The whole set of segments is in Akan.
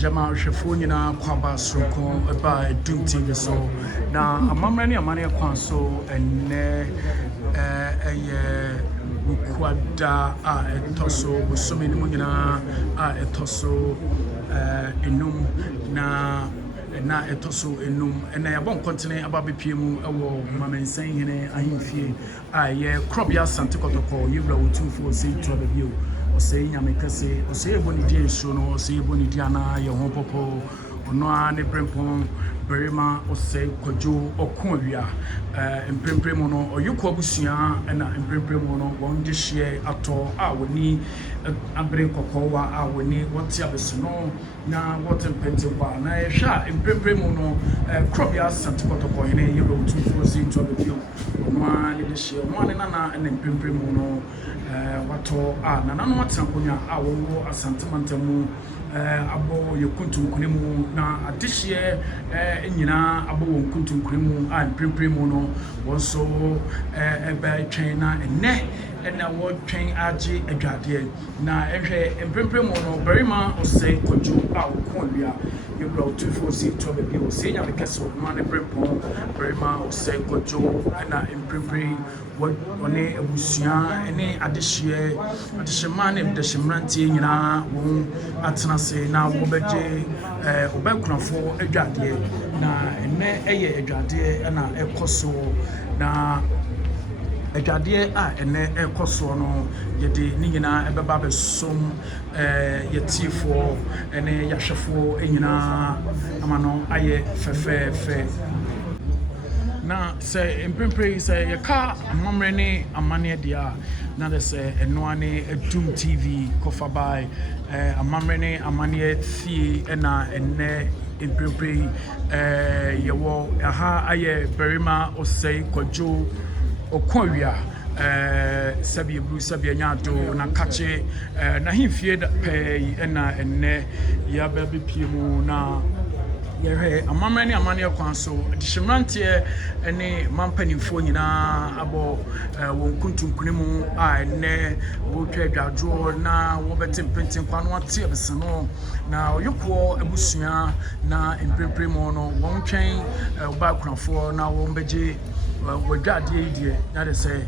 Jama Shafuni na Kwaba Soko by Doom TV so na amamrani amane kwanso enne Kwada etoso bosome ni mu nyina etoso enum na etoso enum na yabon kontine ababepie mu ewo Mamesene Hene ahimfie ye krobia sante kotoko yewra wotumfo sei trobe bio Osei nyamekase Osei eboni die nsuo no Osei eboni dia na ye ho popo ono a ne brempon Berima Osei Kwadwo okonwia empremprem no oyuko abusua na empremprem no won de hye ato a woni abre kokowa a woni wote abesono na wote mpente kwa na ehwa empremprem no krobia santikotoko hene yero tumfo zinto abio ono a ne de hye ono ne na empremprem no wato na nanu watankonya a wo asantemantamu abo yekuntum kunemu na adehye nyina abo wonkuntum kunemu a empremprem no wonso ebe twen na enne na wo twen age adwade na ehwe empremprem no Berima Osei Kwadwo a wokonwia yebra otufo si to be o senya be keso ma ne brempon Berima Osei Kwadwo na empremprem wone abusua ene adehye ma ne deshimrantie nyina won atena se na wo beje obakunafo adwade na enne eye adwade na ekoso na adwade a enne ekoso no yede ni nyina ebeba besom yetifo ene yahwefo enyina amano aye fefefe na se emprempre se yeka amamre ne amane dia na de se eno ane Doom TV kofa by amamre ne amane fie na enne emprempre yewo aha aye Berima Osei Kwadwo okonwia sabi bru sabi nyato na kache na himfie pe na enne ya baby piemu na yehe amamani amane kwanso dishimrantie ene mampanimfo nyina abo wonkuntum kunemu a enne wo twadwadwo na wo betempentin kwano ate abesano na oyuko abusua na empremprem no won twen oba kunafo na wo mbeje wadade die na de se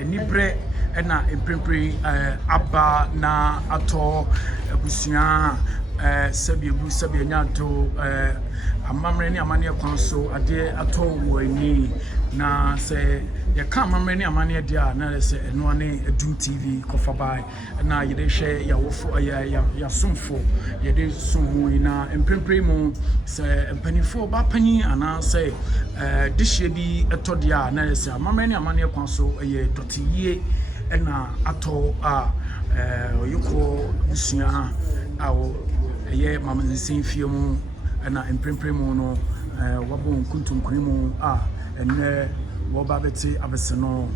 enibre na empremprem aba na ato abusua sabiebu sabienyato amamre ni amane kwanso ade ato wani na se yeka amamre ni amane dia na se eno ane Doom TV kofa bai na yede hwe ya wofo ya somfo yede somu na empremprem se empanifo ba pani ana se dihye bi etodia na se amamre ni amane kwanso ye dotiye na ato a oyuko busua awo ye Mamesene fie mu na empremprem no wabo nkuntum kunemu a enne wo ba beti abeseno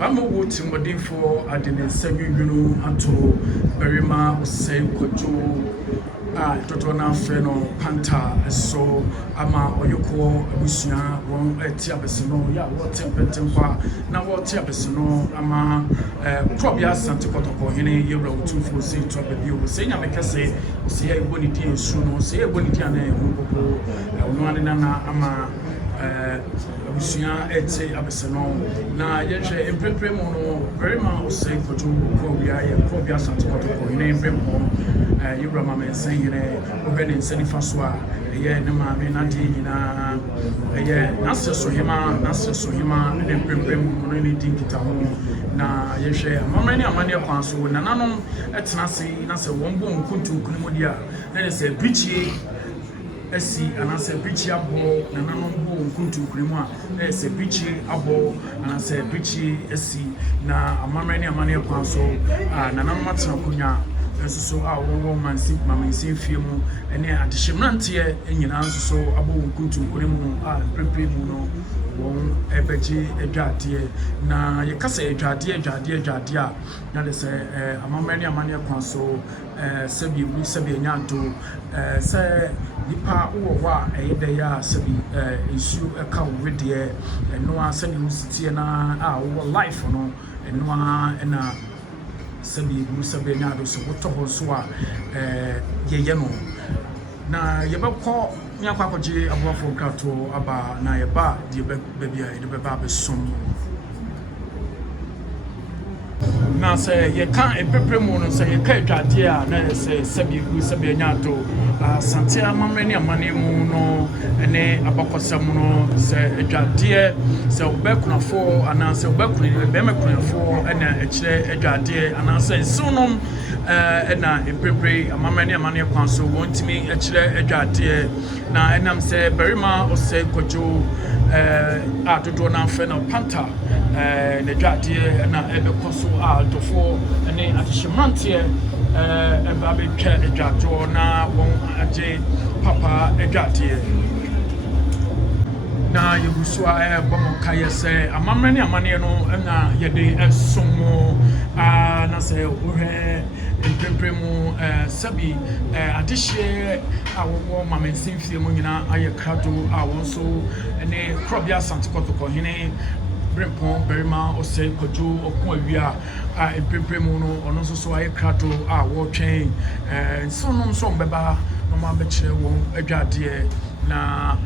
Bamo wuti modifo adene sanwunu ato Berima Osei Kwadwo toto na afre no panta so ama oyuko abusua won eti abeseno ya wo tempetempa na wo ti abeseno ama probia sante kotoko hene yewra otumfo sei to babio senya mekase sei eboni die nsu no sei eboni die na ehunpopo ono ane na ama abusua eti abeseno na yehwe empremprem no Berima Osei Kwadwo probia ye probia sante kotoko hene emprempo yewra Mamesene Hene obene nsanifa so a ye ne maame na de nyina ye naseso hema ne empremprem no ne dinkita ho na yehwe amamani amane kwanso nananom etena se na se won bo nkuntum kunemu dia na se bichie esi anase bichie abo nananom bo nkuntum kunemu a na se bichie abo anase bichie esi na amamani amane kwanso nananom atena kunya so a wo Mamesene fie mu ene adehimrantie nyina so abo nkuntum kunemu a empremprem no won ebeji adwade na yekasa adwade a na de se amamani amane kwanso sabi nyanto se nipa wo wa eyede ya sabi ensu eka wede eno asani musitie na a wo life no eno na sɛbi gu sɛbi nya do so wotɔ hɔ so a yɛyɛ no na yɛbɛkɔ nyakɔ akɔgye aboafo krato aba na yɛba deɛ baabi a yɛde bɛba abɛsom na sɛ yɛka epepre mu no sɛ yɛka adwadeɛ a na sɛ sɛbi gu sɛbi nya do asante amamre ne amane mu no ne abakɔsɛm no sɛ adwadeɛ sɛ wobɛkunafo ana sɛ wobɛkun bɛma kunafo ɛna ɛkyerɛ adwadeɛ ana sɛ nsunom ɛna epepre amamre ne amane kwan so wɔntimi ɛkyerɛ adwadeɛ na ɛnam sɛ Berima Osei Kwadwo dodoɔ na afɛ na panta na adwadeɛ ɛna ɛbɛkɔ so adofo ne ahyɛmanteɛ ɛba bɛtwa adwadeɛ na wɔn agye papa adwadeɛ na yɛbusu a ɛbɔ mo ka yɛ sɛ amamre ne amaneɛ no ɛna yɛde ɛsom na sɛ wohwɛ mpempere mu sɛbi adehyeɛ a wɔwɔ Mamesene fie mu nyinaa ayɛ krado a wɔn nso ne korɔbea asante kɔtɔkɔ hene Berima Osei Kwadwo ɔko awia a mpempere mu no ɔno nso so ayɛ krado a wɔtwɛn nso no nso mbɛba na ɔmo abɛkyerɛ wɔn adwadeɛ na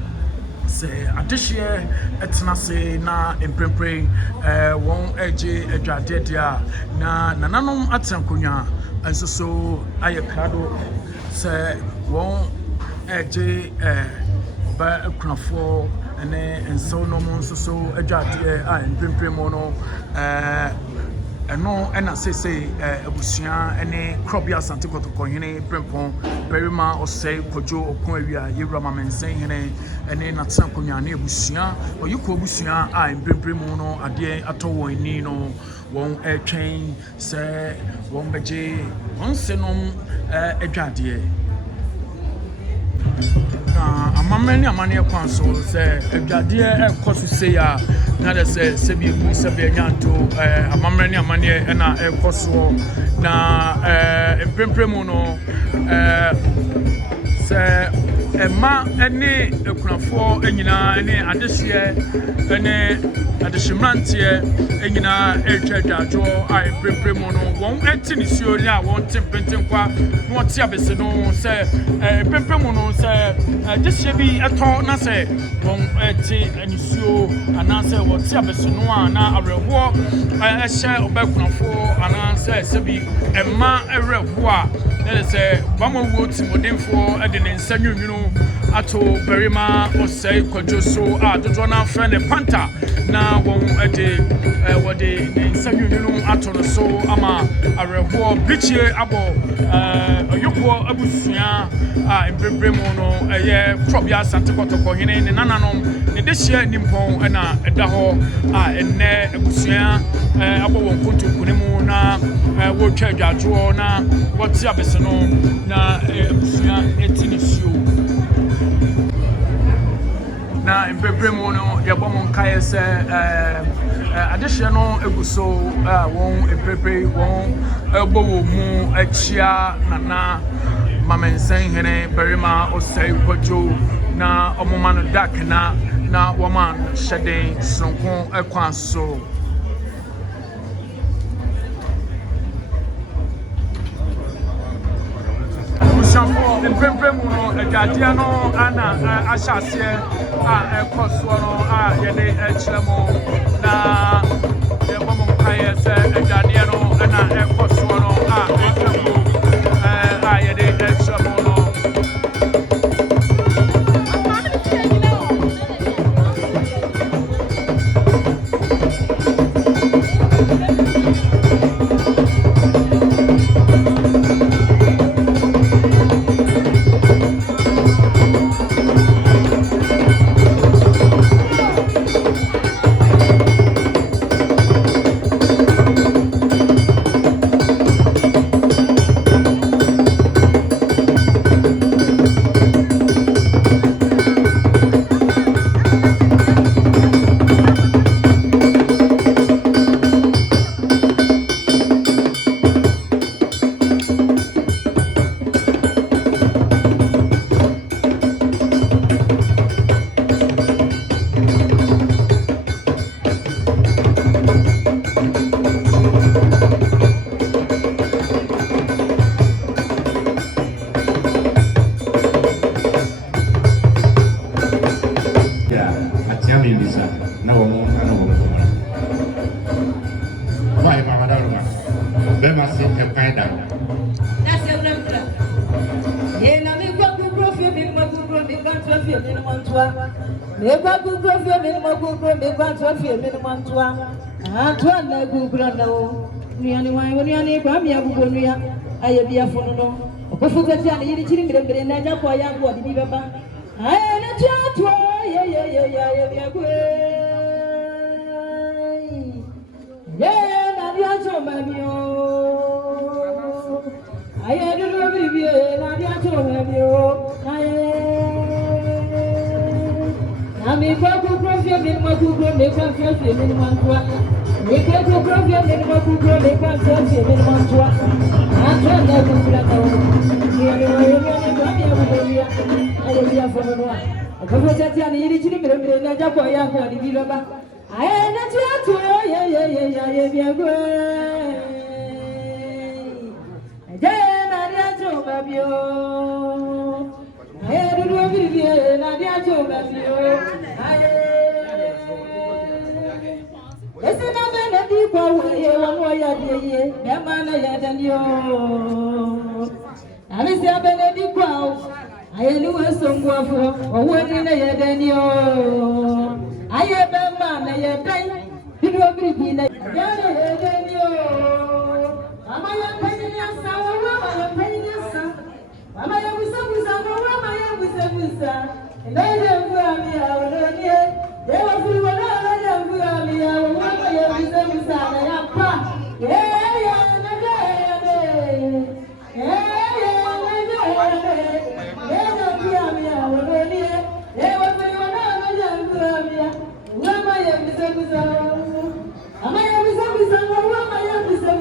sɛ adehyeɛ ɛtena se na mpempere wɔn agye adwadeɛ deɛ a na nananom atena nkonnwa nso so ayɛ krado sɛ wɔn agye ɔba akunafoɔ ne nsew no mu nso so adwadeɛ a mpempere mu no ɛno ɛna sese abusua ne korɔbea asante kɔtɔkɔhene Berima Osei Kwadwo ɔko awia yɛwura Mamesene hene ne natena nkonnwa ne abusua ɔyikɔ abusua a mpempere mu no adeɛ atɔ wɔn ani no wɔn ɛtwɛn sɛ wɔn bɛgye wɔn senom adwadeɛ na amamre ne amaneɛ kwan so sɛ adwadeɛ ɛkɔ so sei a na de sɛ sɛbi egu sɛbi anyanto amamre ne amaneɛ ɛna ɛkɔ soɔ na mpempere mu no sɛ ɛma ne akunafoɔ nyinaa ne adehyeɛ ne adehyemranteɛ nyinaa ɛretwa adwadeɛ a mpempere mu no wɔn ɛte ne suo ne a wɔn te mpentenkwa na wɔte abese no sɛ mpempere mu no sɛ adehyeɛ bi ɛtɔ na sɛ wɔn ɛte anisuo anaasɛ wɔte abese no a na awerɛhoɔ ɛhyɛ ɔbɛkunafoɔ anaasɛ sɛbi ɛma ɛwerɛhoɔ a na de sɛ bamawuo timɔdenfoɔ ɛde ne nsa nwunwunu ato Berima Osei Kwadwo so a dodoɔ na afɛ ne panta na wɔn wɔde ne nsa nwunwunu ato no so ama awerɛhoɔ bikyie abɔ ɔyokoɔ abusua a mpempere mu no ɛyɛ korɔbea asante kɔtɔkɔhene ne nananom ne dehyeɛ nimpɔn ɛna ɛda hɔ a ɛnnɛ abusua abɔ wɔn kontonkone mu na wɔretwa adwadeɛ na wɔte abese no na abusua ɛti ne suo na mpempere mu no yɛbɔ mo nkaeɛ sɛ adehyeɛ no egu so a wɔn mpempere wɔn ɛbɔ wɔn mu akyia nana Mamesene hene Berima Osei Kwadwo na ɔmoma no dak na wɔma hyɛden sonko ɛkwan so mpempere mu no adwadeɛ no ana ahyɛ aseɛ a ɛkɔ soɔ no a yɛde ɛkyerɛ mu na yɛbɔ mo nkaeɛ sɛ adwadeɛ no ana ɛkɔ soɔ no a ɛkyerɛ mu a yɛde ɛkyerɛ mu no Berima say empire down. That's a number. Hene me kwa kukrofi me kwa kukrofi me kwa trophy me no mantwa. Me kwa kukrofi me no kukrofi me kwa trophy me no mantwa. Antwa na kukro na o. Nuya ni wan nuya ni kwa me abugo nuya. Aye bia fono no. Okofuta tia na yiri chiri mire na ja kwa ya kwa di beba. Aye na tia to ye bia gwe. Ye na bia choma mio. Aye do no bibi na bia choma mio. Aye. Na mi kwa kukrofi me kwa kukro me kwa trophy me no mantwa. Me kwa kukrofi me kwa kukro me kwa trophy me no mantwa. Antwa na kukro na o. Nuya ni wan nuya ni kwa me abugo nuya. Aye bia fono no. Okofuta tia na yiri chiri mire na ja kwa ya kwa di beba. Aye na tia to ye bia gwe. Aye na dia choma bio. Aye do do bibi na dia choma bio. Aye. Ese na be na di kwa ye wa mo ya de ye. Me ma na ya de ni o. Ami se be na di kwa o. Aye ni we songwafo. Owo ni na ya de ni o. Aye be ma na ya dai. Bibi bibi na ya de ni o. Mama ya penyi asa wa mama ya penyi asa. Mama ya busa no mama ya busa. Na ya mvu ami ya woni e. Ye wa firi wona na ya mvu ami ya mama ya busa na ya pa. Ye ya na ga ya de. Ye ya na ga ya de. Ye na mvu ami ya woni e. Ye wa firi wona na ya mvu ami ya mama ya busa. Mama ya busa no mama ya busa.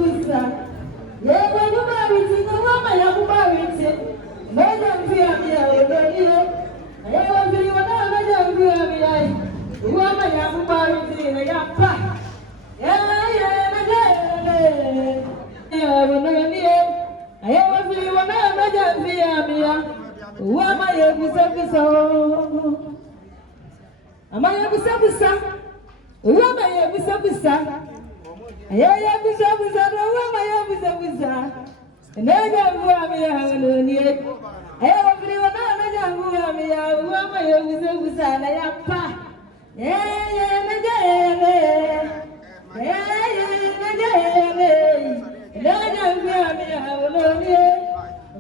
Ye wa no ba wi ti no mama ya ku ba wi ti. Na ya mvu ami ya woni e. Ye wa firi wona na ya mvu ami ya. Mama ya ku ba wi ti na ya pa. Ye na ga ya woni e. Ye wa firi wona na ya mvu ami ya. Mama ya busa. Mama ya busa. Mama ya busa. Aye ya busa no mama ya busa. Na ya mvu ami ya woni e. Aye wa firi wona na ya mvu ami ya. Mama ya busa na ya pa. Na ga na ya mvu ami ya woni e.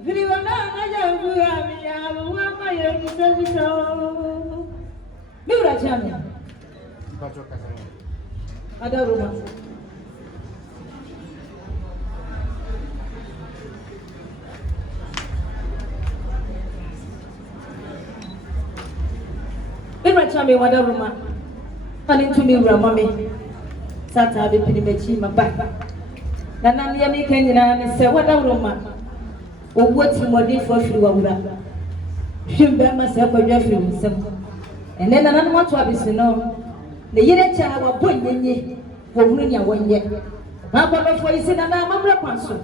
Firi wona na ya mvu ami ya. Mama ya busa. Mira chama. Ada rumah. Mira chama wada rumah. Ani tumi wura mame. Sata be pini mechi maba. Na na ya mi kenyina ni se wada rumah. Owo ti modi fo firi wa wura. Hwimbe ma se kwadwa firi nsem. Ene na nanu wato abisi no. Ne yire cha wa bonyenye wo hunu nya wonye. Ba ba fo isi na na mamre kwanso.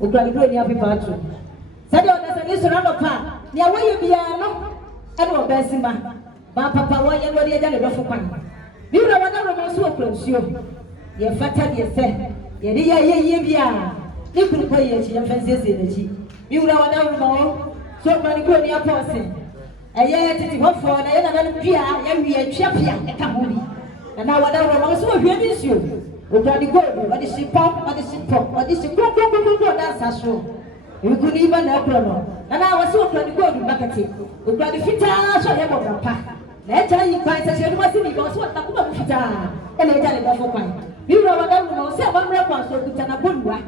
Ogani do ni afi pato. Sade ona se ni so na no pa. Ni awoye bia no. Ene obesima. Ba papa wo ye no de ja le do fo kwan. Bi wura wana ro so okransuo. Ye fata de se. Ye ri ye bia. Ni kunu ko ye chi ya fansese na chi. Bi wura wana ro so kwani ko ni apose. Aye titi hofo na ye na na bia ya wi atwapia e ka ho bi. Na wada ro so hwe bi nsuo. Ogani gold, odi sipo da saso. Ukuni ba na krono. Na wasi ogani gold bakati. Ogani fita so ye bo pa. Na eja yi kwan se se ni wasi ni ba so ta kuma fita. E na eja le ba fo kwan. Bi ro wada ro se ba mre kwan so kuta na bonwa.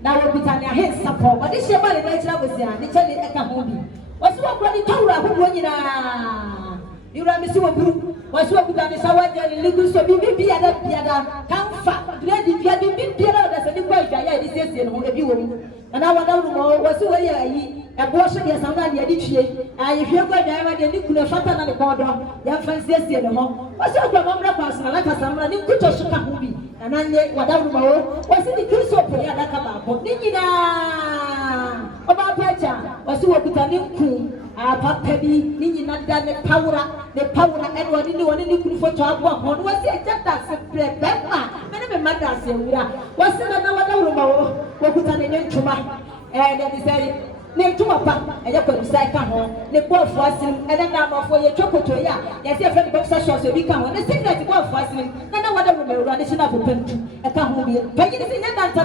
Na wo kuta ni ahe sapo. Odi se ba le na eja bo sia, ni chele e ka ho bi. Wasi ogani tawra ho nyina. Yura mi si wo buru. Wasi okuta ni sawaje ni ligu so bibi ada kanfa grade bibi ada da se ni kwa ya di sese no ebi wo mu na wada ru mo wasi wo ya yi ebo so de sanwa de adi twie ayi hwe kwa da wa de ni kuna fata na ne kodo ya fan sese no ho wasi okwa mo mra pass na ka samra ni kuto so ka hu bi na nye wada ru mo wasi ni kristo po ya da ka ba ko ni nyina oba pacha wasi okuta ni ku papa bi ni nyina da ne pawura enwa ni woni ni kunu foto agbo ho no wasi ejata se prebe ma me ne me mada se wura wasi na wada wuro ma wo wokuta ne ntoma de say ne ntoma pa eya kwadusa ka ho ne boafo asim ene na amafo ye twokoto ya ye se friend boxer shorts obi ka ho ne secret boafo asim na wada wo mewura ne shina popantu e ka ho bi panyi ne nya danta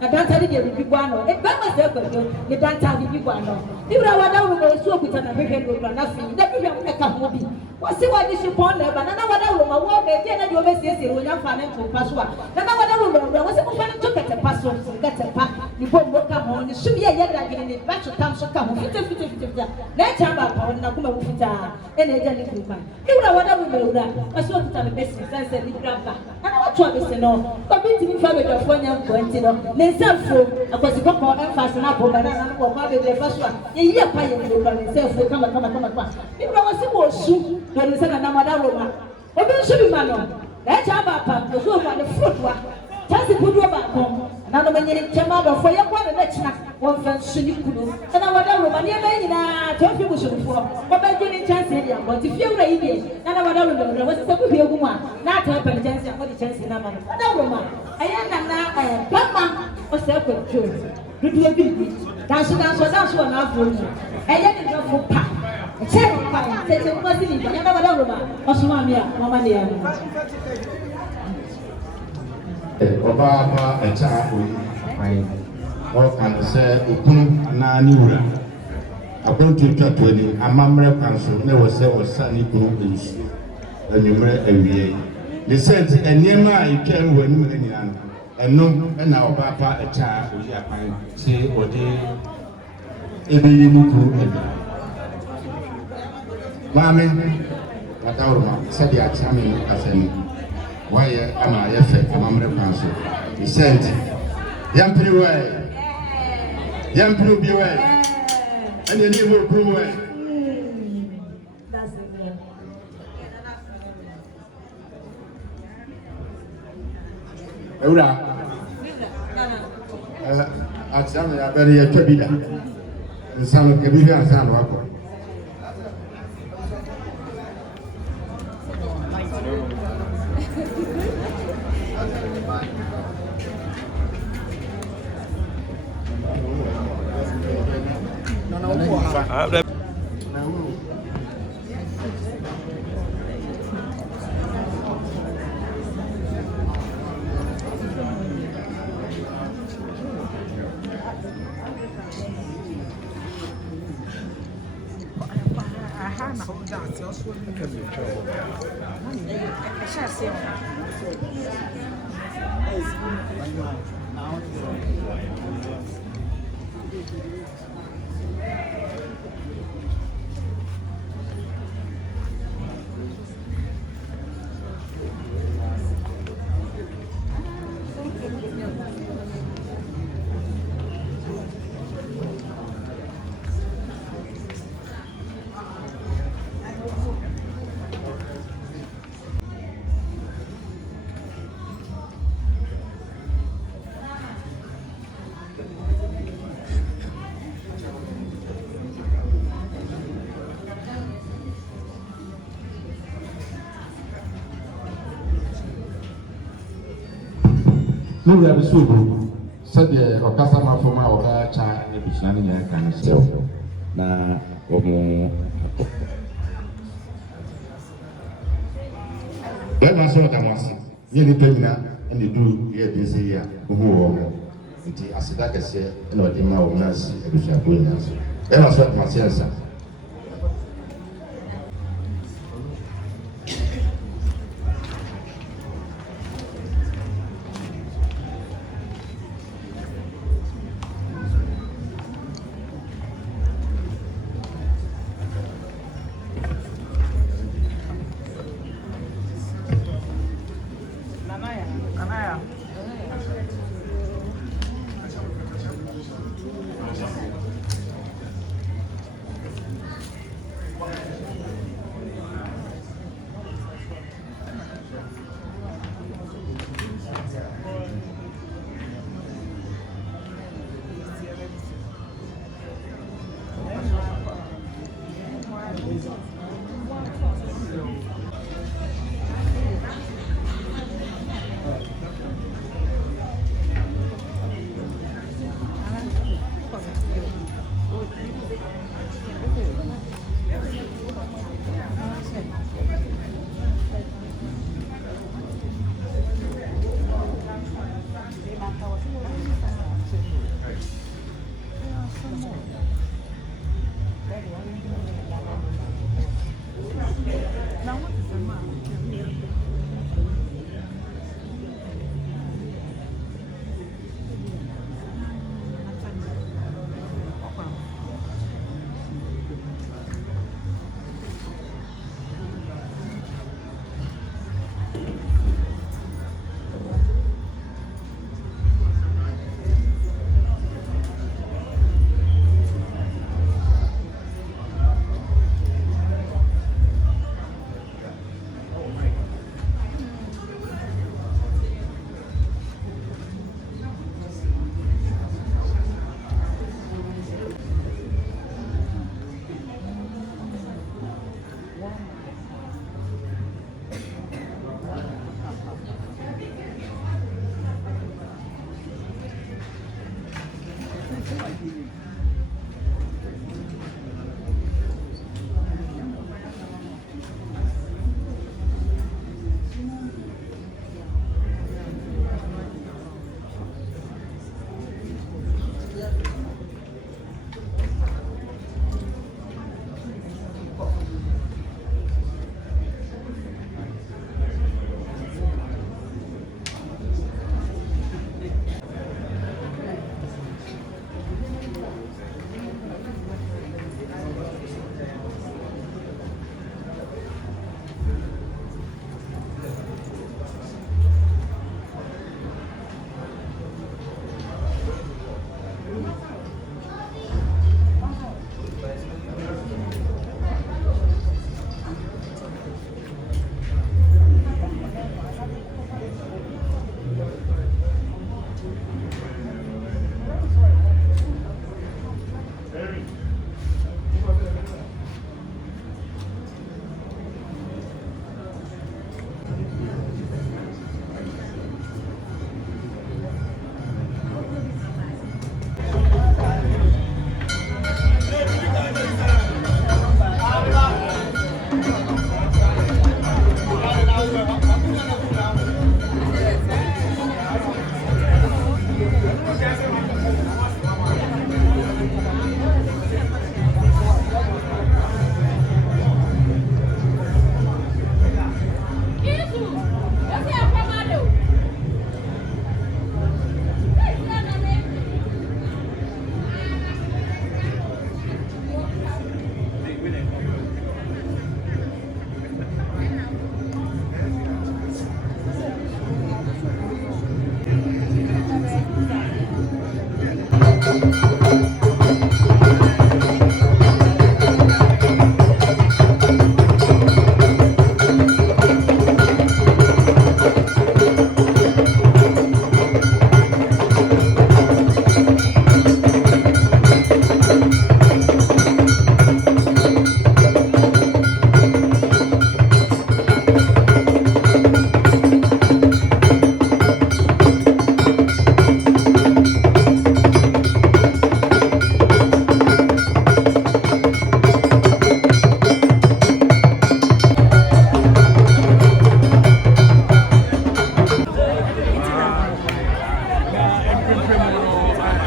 na danta de bi gwa no e ba ma se kwaduo ne danta de bi gwa no niwura wada wo me su okuta na hwehwe no na fi da bi hwe e ka ho bi wasi wadi shipon na ba na wada wo ma wo be de na de obesiesie wo nya fa ne to paso a na wada wo mewura wasi ko fa ne to kete paso kete pa ni bombo ka ho ni su ye da gine ni ba to tam so ka ho fita na chamba pa na kuma wo fita ene eja ni kuma niwura wada wo mewura wasi okuta ne besi sense ni graba na watu abese no ko bi timi fa be do fo nya ko enti no ne nsamfo akwasi ko ko emphasize na bo ba na ko kwa be paso a ye ye pa ye mewura ne nsamfo kama niwura wasi wo su when we say na mother Roma, obi should be man. That chaba the so one the fruit wa. Just put you back home. Na no menye chama do for your one na china. One fan shini kudu. And na mother Roma near me na 12 people should for. But by getting chance here, but if you ready, na mother Roma was so good here woman. Na to help chance and what the chance na man. Mother Roma. Ayana na mama o se ko jo. Do you be? That's one na for you. Ayana do for pa. Check pa. Tete ko sini. Ya na mother Roma. Osuma mi a mama ne ya. Oba a child, or can say, Okun na niura. According to 20, a mamma council never say or sunny group is a number every day. They said, and near you can win and no, and now papa a child will say or they every little. Mammy, but our said the examine as an. Why am I a fake Mamma Council? He said, Young Pru way, Young Pru be way, and you never grew away. That's it. At some of very a tribida, and some of Kabila and San Rocco. No, we have a soup. Said the Okasama from our child, maybe Shannon and can sell. Now, let us look at us. Nearly Pemina, and you do here this year. Who I said, I can say, and what in my own nurse, if you are going to. Let us look at myself.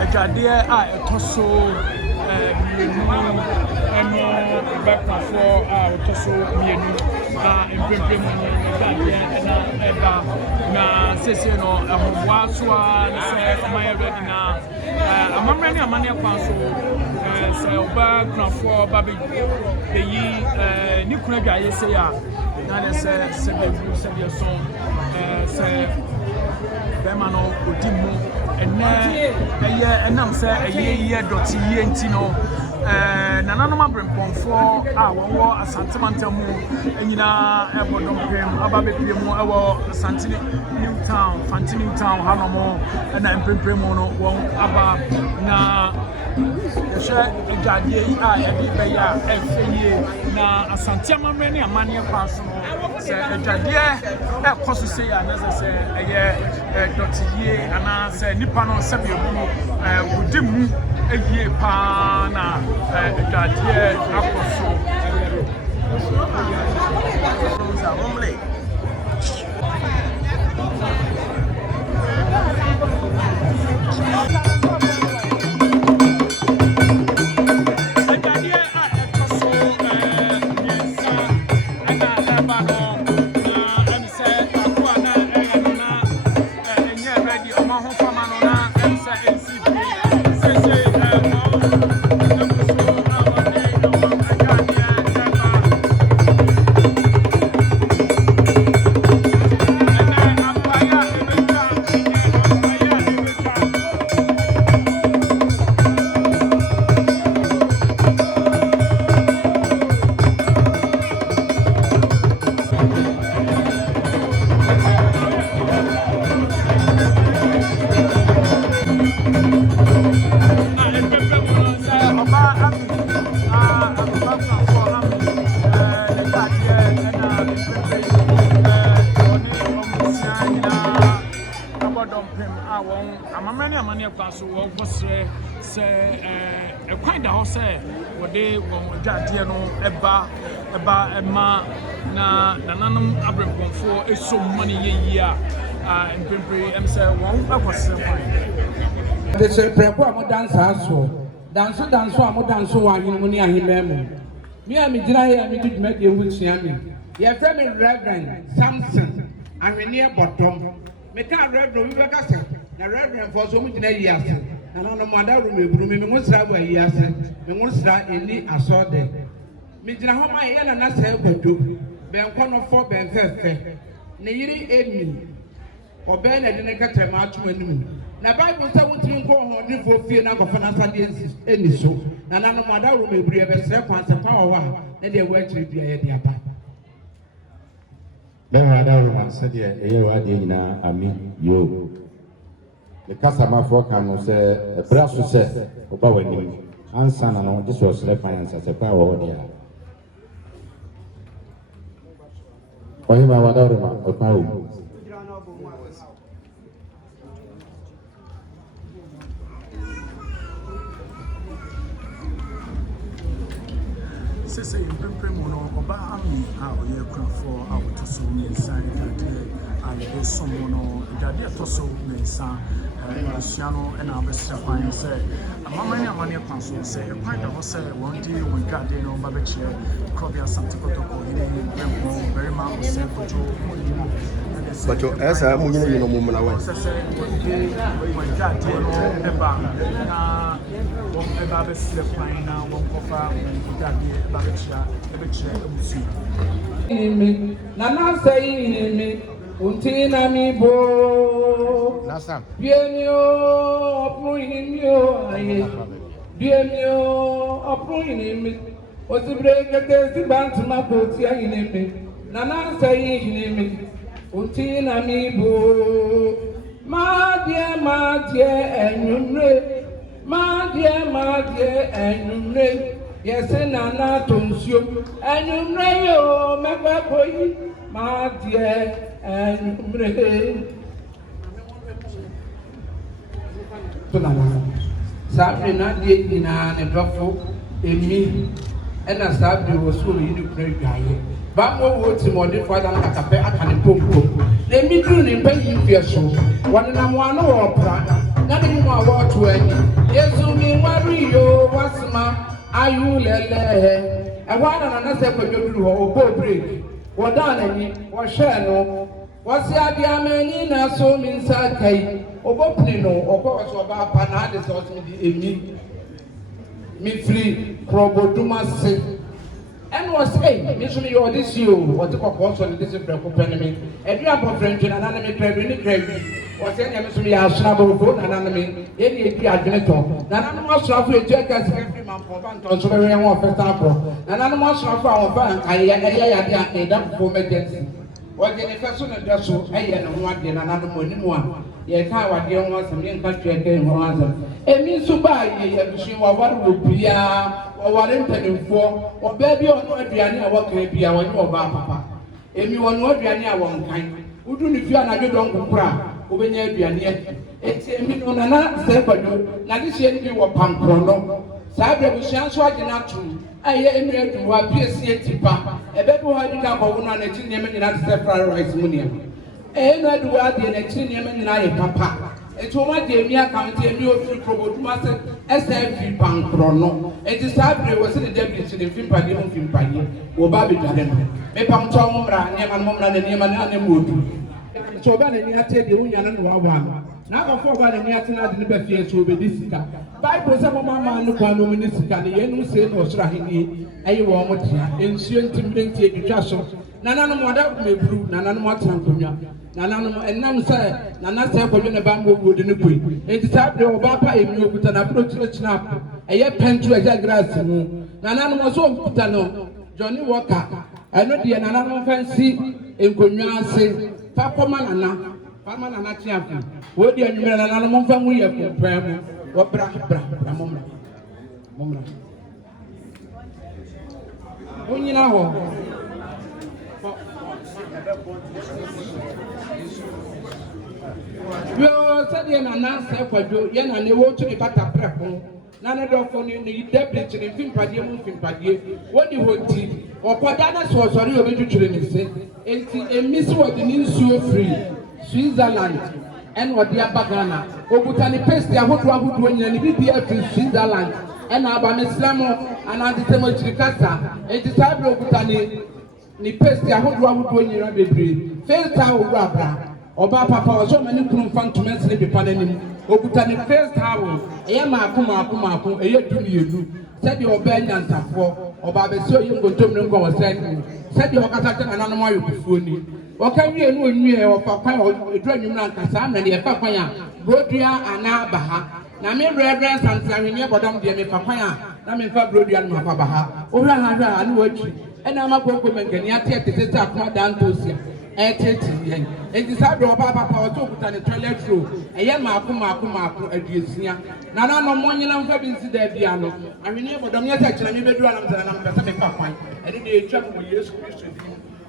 Adwade a etoso mienu eno bekafo a etoso mienu na empempem Adwade na eba na sese no ehobwa so a se amaya ready na amamre ni amane kwanso se oba knafo babe beyi ni kuna dwaye se ya na se bebu se de so se Berima no odimu eye enam se eye doti ye ntino nananom abrempomfo a wowo asantemantamu enyina ebodompem ababepiemu ewo Asantini New Town Fantini New Town hanomo na empempremu no won aba na Adwade a yedi beya efeye na Asante amamre ne amane kwaso no se Adwade ekoso se ya na se eye dotiye ana se nipa no se biebu wodimu eye pa na Adwade akoso mesre se kwan da ho se wode won adwade no eba ema na nananom abrempomfo esom mane yeyia mpempre em se won akose kwan de se preko am dansa so danso am danso wa hinu mu ni ahime mu mi a mi gira here mi did make ewu tia mi ye friend me Reverend Samson ahwene bottom me ka Reverend we be ka se na Reverend for so mu gina yi ase na no mo ada ro me buru me ngo sra bo yi ase me ngo sra eni asode mi gina ho ma ye na se Kwadwo ben ko no fo ben fefe ne yiri emi obe na de ne ka tema atum anim na Bible say wutiri nko ho ne fo fie na kofa na sade eni so na no mo ada ro me buru e be sre kwan se pa wa na de wa chiri bia ye de aba Ben ada ro man said ye e wa de nyina ami yo the customer for can say braso say oba wani ansa na no this was refinance as a pa wa dia Ohima wa da ro ma opa o Sese mpempem no oba ami a oye krafo a wotoso mensa idade a ye somo no idade atoso mensa Luciano and Abesha Pine say, Mamma Yamania Council say, a pint of Osei, one day when Guardian on Babache, Kobia Santa Cotoco, Berima, Osei, Kwadwo. But your ass, I'm moving in a moment away. Say, one day when Guardian on the bar, one Babes Pine now, one cover, Guardian, Babacha, me Nana saying me, Untina mi bo. Nasam. Bienio, apruinio, aye. Bienio, apruinimi. Was the break at the Bantama Botia in me. Nana saying me. Untina mi bo. Ma dear, and you know. Ma dear, and you know. Yes, and Nana Tonsio, and you know, my boy, my dear, and you Sabri na die nyina ne dofo emi ena sabri wo so yi du kra dwaye ba mo wo ti mo de father na kape aka ne pompo na emi duru ne mpa yi fie so won na mo ano wo pra na de mo awo to ani yesu mi wari yo wasma ayu lele e wa na se Kwadwo duru ho obo break wo da na ni wo hwe no wasi adi ameni na so mi nsa kai obopni no okwa so ba pa na ade so mi emi mi free proboduma se en was mi so mi yo this you what ko so this breko penemi edu abo friend na na mi kredu ni kredu was en mi so mi asuna bo na na mi e ni edu adwene to na na mo asuna fo edu ka se free man for ban to so be we won festa pro na mo asuna fo awon ban kan ya de ake da fo emergency what the person does so I know what the another one. Yes, how I deal was some country again. And means to buy ye, she was what would be or what intended for, or baby or no Adriana, what can be our new papa. And you are not Adriana one kind. Who do if you are not don't cry over near Adriana? It's a minute on another step. Now this year you were punk chrono. Sabre we shall swag in our true. I hear to what PSC tipa. A bed will have come over on a tin and not step rice money. And I do add the tin and I papa. It's what my dear Mia County and you free promote master SFP punk chrono. It is Sabre was in the deputy in the film party on film party. Or Baby Garden. A pump Tom Neman Momna and Neman and Wood. So bad and you have to the union and one. Now for bad and you have to not the best will be this. Bible say mama no kwa no minisika ne yenu se no sra hini ayi wo mo tia ensuo ntimbenti edwatwa so nana no moda mebru nana no motan konwa nana no enam se nana se Kwadwo ne ba mo wodi ne koi enti sabre oba pa emi okuta na bro tire china eye pentu eja grass mu nana no mo so okuta no Johnny Walker eno de nana no fancy enkonwa ase fa koma nana tiafu wodi anwumere nana no mo fa mu ye kompam mu Wabra, Momra. When you know, Yo said yen and answer Kwadwo yen and they want to be kata preko. None of phone in the debit in Fimpadia Fimpadia. What you want to or Quadanas was sorry of it to say. A miss what the new free Switzerland and what the Abagana. Obutani paste their hot wood when you BPF in Switzerland and Abamislamo and Antitemocicasa. It is Abutani. Ni paste their hot wood when you have a breed. Fail tower rubber. Oba papa was so many kun fan to mention the panenim. Obutani first hour, a yama, a year to you. Said your band and for Oba so you go to me go saying. Said your Casatan and animal you before. What can we know near or papa or drawing man Cassam and the Papaya, Bodria and Abaha. Now me reverence and Sarina, but I'm the Papaya. Now me Fabrodia and Mapabaha. Ora Hara and Watch. And I'm a woman can yet take the attack down to see. And it is a drop up our talk and a toilet through. A young Maku, a Disney. Nana no money and Fabin there, piano. I mean, but I'm yet actually maybe do and I'm Pacific Papa. And in the chapel with Jesus Christ.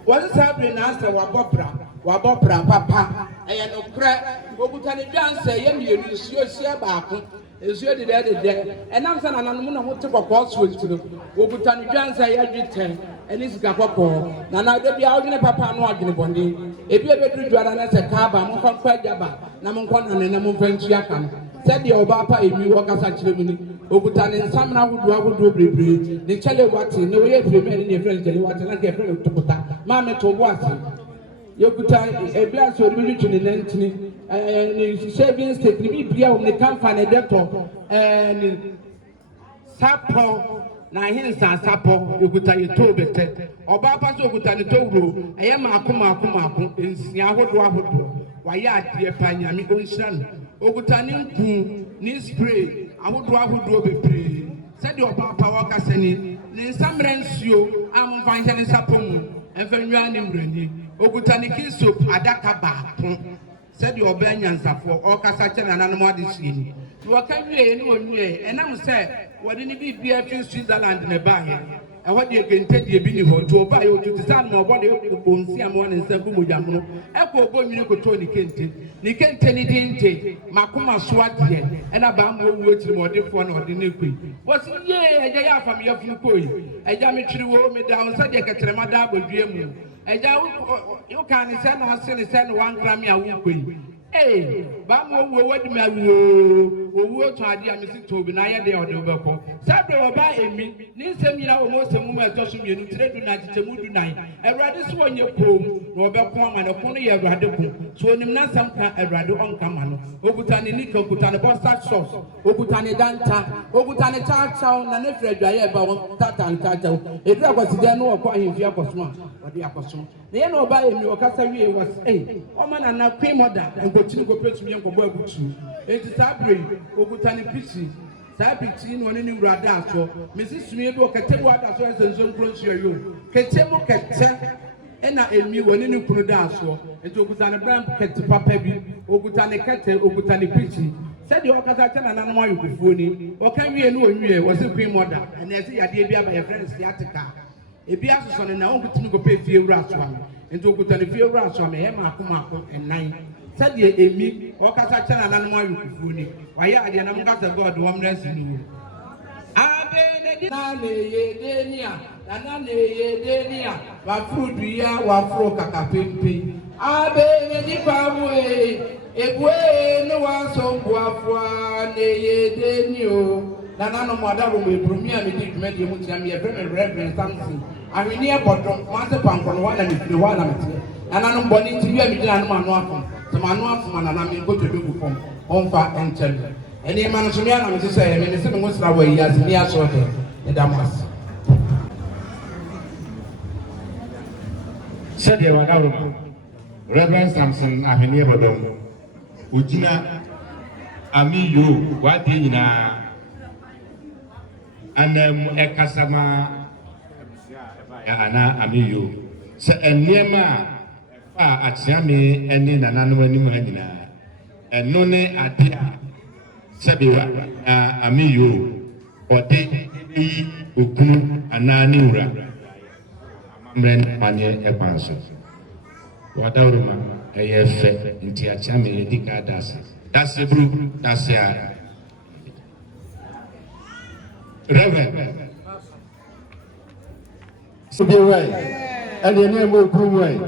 What is happening after Wabopra, Papa, and no crack, Obutani dancer, you see a back. Is your day, and I'm saying, I'm going to take a course with you. Obutani dancer, every 10. And it's Gapopo. Now they be out in a papa no agni bondi. If you ever do Jordan as a cab, I'm on Jabba, Namon and Namon Frenchiakan. Said the Obapa if you walk as a chimney. Obutan and some now would do bridge. The Chile Watson, no way if you made any friends, and you want to like a friend to put that. Mamma to Watson. Yokuta, a blast of religion in Anthony, and savings take me be on the company depot and Sapo. Na Hene Sapo, you could tell you to better. Or Papa so good at the Togo. I am Akuma, in Siaho. Why, dear Panya, me going son. Ogutanin, knee spray, I would do a pray. Said your Papa Wakaseni, then some rents you, I'm finding Sapum, and Fenyan in Brandy. Ogutaniki soup, Adakaba. Said your Banyan Sapo, or Casachan and animal this year. You are coming anyone way, and I'm saying. What did it be in Switzerland in a bar? And what you can take your binny to buy you to stand more body of the bones, one and Sabu Yamno. Echo going to Tony Kenton. You can't tell it in Makuma Swat here, and a bamboo words more different or the new queen. What's ye a from your Fukui? A Yamitri woman me down, said you can tell my dad with dream. And you can send us send 1 gram a queen. Hey, Bamo, what do you work to idea, Mrs. Toby, Naya de or the Boko? Sabre or buy me, Ninsem, you know, almost a woman just me to trade night to Moody night. I rather swan your poem, Robert Palm and a pony of Radical. So, I'm not some kind of radio on Camano. Obutani Nico, Butani Bostard sauce, Obutani Danta, Obutani Tartown, and if I ever Tata and Tato. If there was there no upon him, Yakosma, or the Akosma. The end of buy me or Cassavi was a woman and a cream mother and continue to go to me and go back to you. It is Sabri, Obutani Pichi, Sabitin, one in Radar. So, Mrs. Smith, Catemo, as well as some close to you. Catemo Cat, and I am you one in Prudaso, and to Obutani Bram Cat Papebi, Obutani Cat, Obutani Pichi. Said the Okazatan and Anama before me, or can we know you was a cream mother, and as I did by a friend's theatrica. A Biason and now to go pay few raswam, and to put a few raswam, Emma Kumako, and 9. Said ye, Amy, or Casachan and Anama Yukufuni. Why are the Anamaka God one less in you? Abe, Denia, Anane, Denia, Wafudia, Wafro Kakapimpi. Abe, Nipawe, Ewe, no one so Wafwa, Denio. Nana Madame will bring me a medium, a very reverend something. I mean, near bottom, once upon one and if you want to. And I'm born to you, and Manuafum. The Manuafum, and I'm going to do from Onfa and tell you. And the man of Sumiana to say, I mean, the same was that way, as near sort of the Damas. Said you were out. Reverend Samson, I mean, never done. Ujina, Ami, you, what did you and a Casama Ana Amiyu. So a Nema at Sami and in an anonymous and none adia Sabiwa Amiyu or de Ukunu Ananiura. Men Mania Epanso. What out of ɛyɛ fɛ nti akyɛ me yɛdi ka that's a bru that's a Reverend so be right and the name will prove right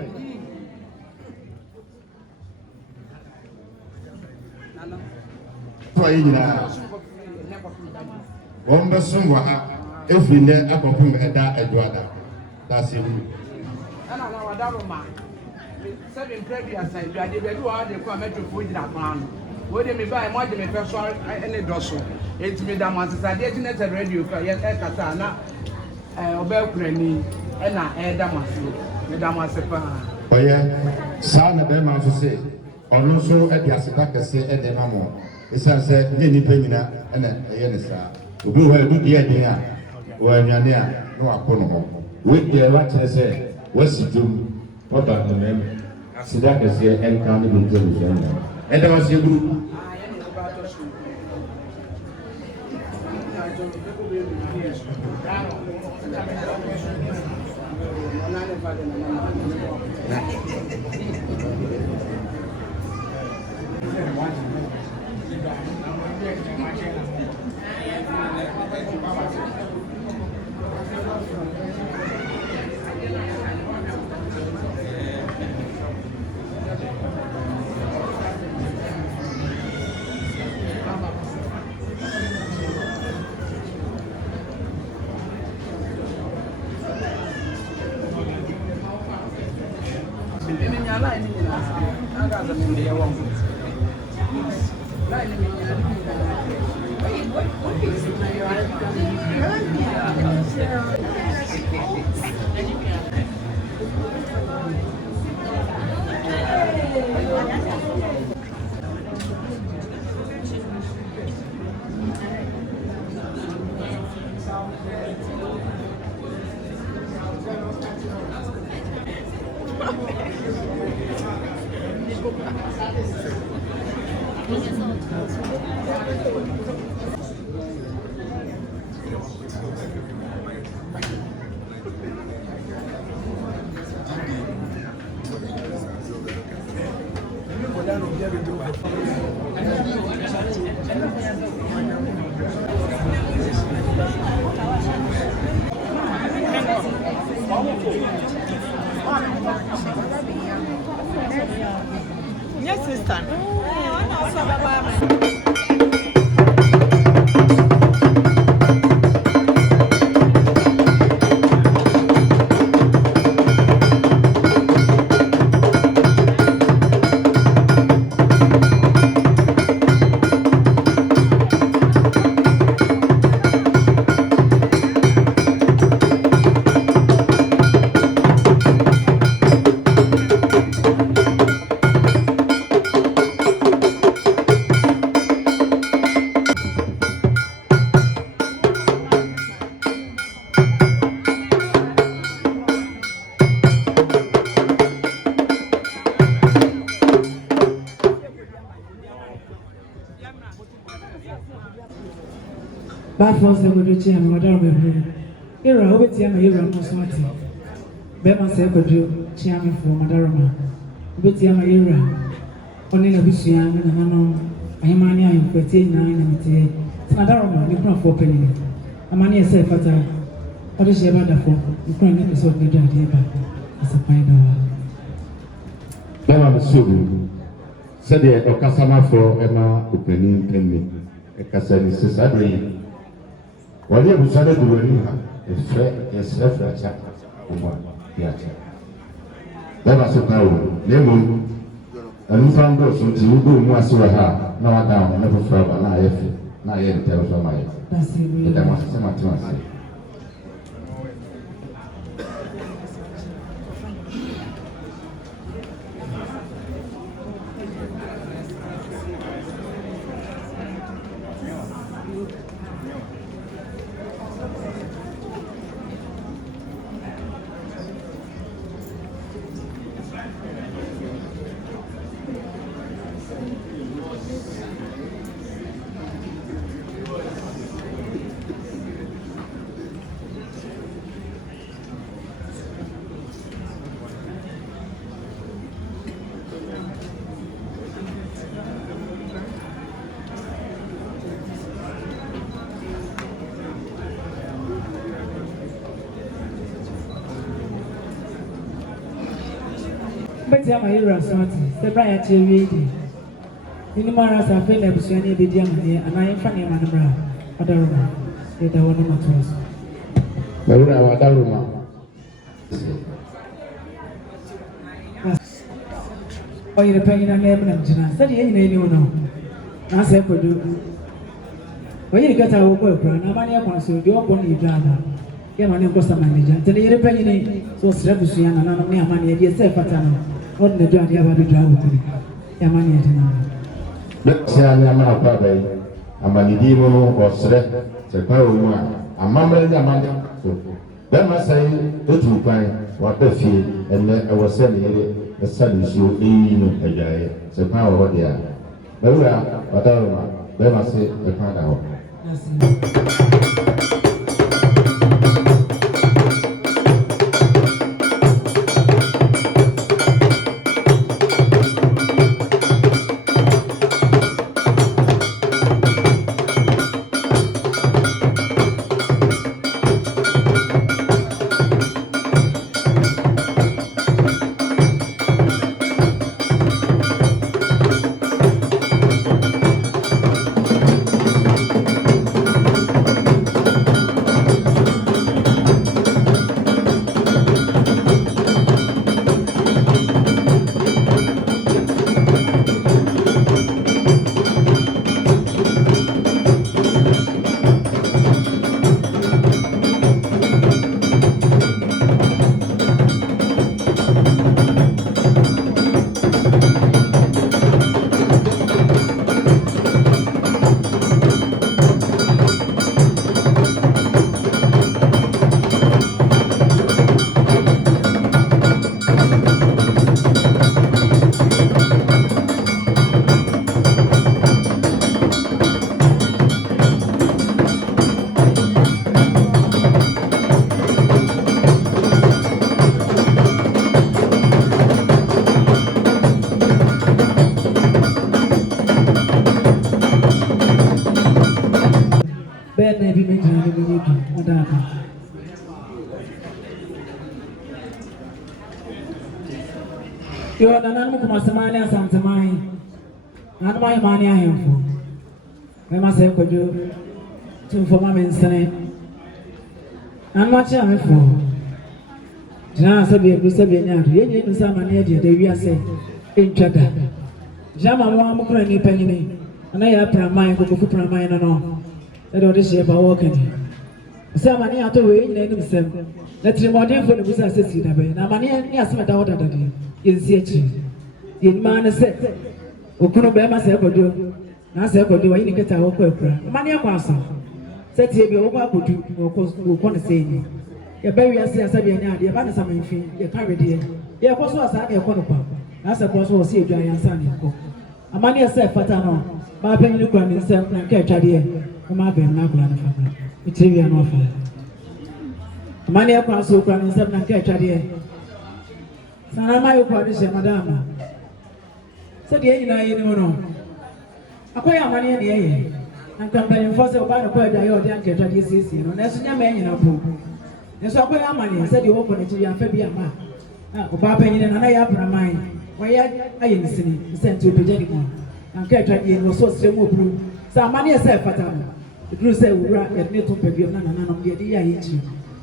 for you now one person wa every day akɔpem ɛda Adwade that's it ana na wadaroma 7 previous Adwade be do all the kwa metro gyina plan wo de me buy mo de me pɛ so ene dɔso etimi da mo asesa de gyina te radio ka ye kasa na oba kurani ena da mo ase me da mo ase pa ɔyɛ saa na bɛrima nso sɛ ɔno nso de aseda kɛse de ma mo ɛsiane sɛ ne nipa nyina ɛna ɛyɛ ne saa obi wɔ edu deɛ den a wɔ anuane a na wakɔ no hɔ wo deɛ wakyerɛ sɛ wasi dwom wɔba no mɛm aseda kɛse ɛnka ne bi dwom hwɛ no ɛda wasi eguru Yes, sister. Bad force the good chair, Madame Berima. Era, over Tiama, Era, Mosmati. Bema said, Chairman for Madarama. Betiama Era. Only a Bisham and Hanom. I am Mania in 49 and Madarama, you can't for penny. Amania said, Fata. What is your mother for? You can't episode the idea as a pine. Bema Sugu said the Okasama for Emma opening penny. A Cassani says, Wali ya busara duwani ha, esre fracha, yacha. Baba sokawo, lemo, anufando sunti ugo mwasiwa ha, na wadamu, na kufraba, na ayefe, na aye nitewa maye. Ita mwasema tuwasi. But I hear us, the Brian Cherry. In the Maras, I feel like Busiani be young and I am funny man around. Adaruma, it I want to us. Berima Adaruma. Oh, you're paying a name and Jana. Study any no. I said for you. When you get our work, I'm money upon so you're born in Ghana. You're my name was a manager. Tell you paying so Strabusian and I'm near money at yourself at time. What the job you have to drive with your money at now. Let's say I'm a brother. I'm a Nidimo or Sret, the Paroma, a mamma and a man. Then I say, go to find what the fee, and then I was sending the sun is you in a day, the power of the air. Berima Adaruma, then I say, the kind out. You are the name of Masamania Santamai, not my money I am for. I must say, could you to for Mamesene? And much I am for. Jana said, "We said, we need some money. They are saying, in Chaka. Jama Mukra penny, and I have Pramai, who could put mine and all. I don't see about walking. Some money out of way, let himself. Let's reward him for the business. Now, money, yes, my daughter. In CH, in man said, Okunobema said, I said, what do I get our work? Mania Quasa said, you over could you, who want to say, your berry as I said, you're about some fee, your carried here. Your boss was at your corner. As a boss will see a giant son. A mania said, Fatano, my penny look on himself and catch idea. My baby, not grandfather. It's a real offer. Mania Quasa crown himself and catch idea. Sanama you call this madam. Said the you know. Acquire money in the air. And company for the part of the audience get at this season. And that's your man in a pool. And so acquire money. Said you open it to your Fabian. Papa in an eye up in mind. Why I ain't sent to Pejanico. And catch again was so simple blue. Some money is said, Fatano. The crew said, we run at little Pavilion and none of the idea each.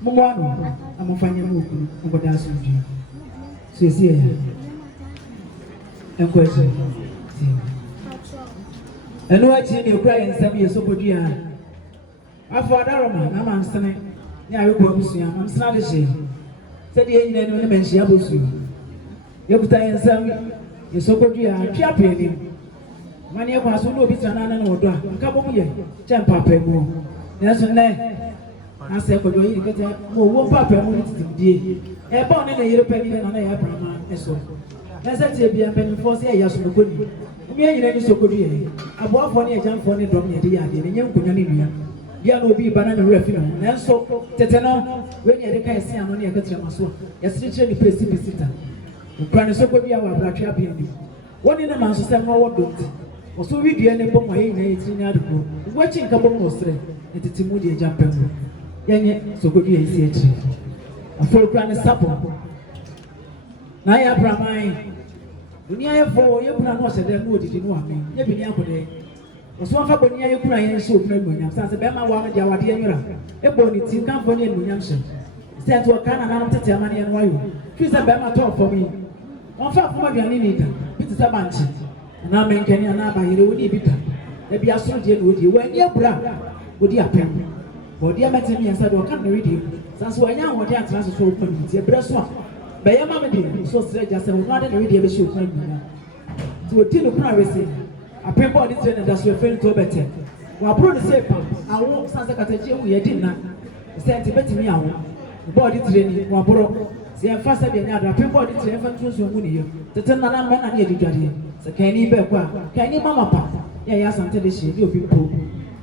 Momo, I'm a funny move over that soon. See here. And question. And what you cry and send me a so good year. After Darama, I'm standing. Yeah, you go to see him. I'm starting to say. Said the Indian women, she abused you. You put in some, you so good year, chapping him. Money of us will be an animal dog. Couple of years, jump up a more. That's a net. I said, for you get a more papa and dear. A born in a European and I have a so. That's a be a penny for 6 years of good. We ain't so good. I bought for a jump for a drum near the idea, and young Punania. You will be banana refuge. And so, Tetano, when you can see I'm only a good maso. Yes, literally place to be sitter. Granny so good, you are black champion. One in a man, so some more good. Or so we do any bomb my 18 years ago. Watching couple more straight, and it's a moody jumping. Yan so good, you see it. A full granny supper. Naya Bramai. When you have for you put a nose at the mood, you know me. You be near for the. So one for when you put a show, Williams, as a Bama one, Yawadira, a bonnet, you come for the Williamson. Stand to a can and I'm to tell money and why you. Choose a Bama talk for me. One for my Yanita, it's a bunch. And I'm making an abba, you would be done. Maybe I saw you with you when you're brown. Would you appear? But dear met me and said, I can't read you. That's why I want to answer to open your breast one. By your mamma, so straight just a rather read the issue. To a tin of privacy. A paper this train that's referring to better. While pro the same, I won't Santa Catachy, we did not. Sent to bet me out. Body training, one bro. See, I'm faster than other people. This ever choose your money. The 10 man and near the daddy. So can you be what? Can you mamma papa? Yes, until the ship, you people.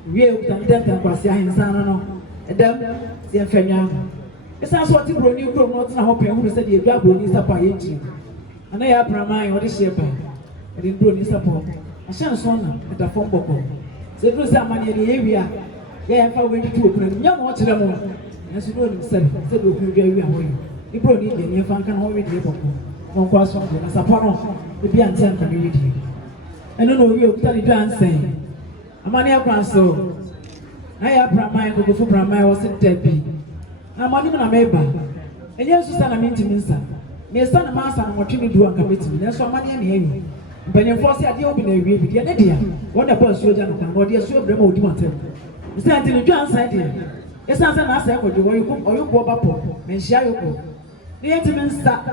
Real than them and was saying, son, and them, the family. It's not what you brought you grow not hoping who said you got brought this up by eating. And I have my or this shape. I didn't bring this up. I shan't son at the phone book. Said to some money in the area. Yeah, if I went to open young watch them all. As you know himself, said to open the area away. You brought it in if I can hold it. One cross from as a panel, the be untempered can read you. I don't know you tell you dancing. A money up so. I have Brahma go for Brahma was a debbie. I'm not even a member. And yes, son, I'm into Minsa. My son and master and what you do on committee. That's what money and him. But you force the open a read with the idea. What about you, Jonathan? What is your Bremo do want to? It's not in the John side here. It's not an answer for you where you come or you go up, and share your book. The gentleman start.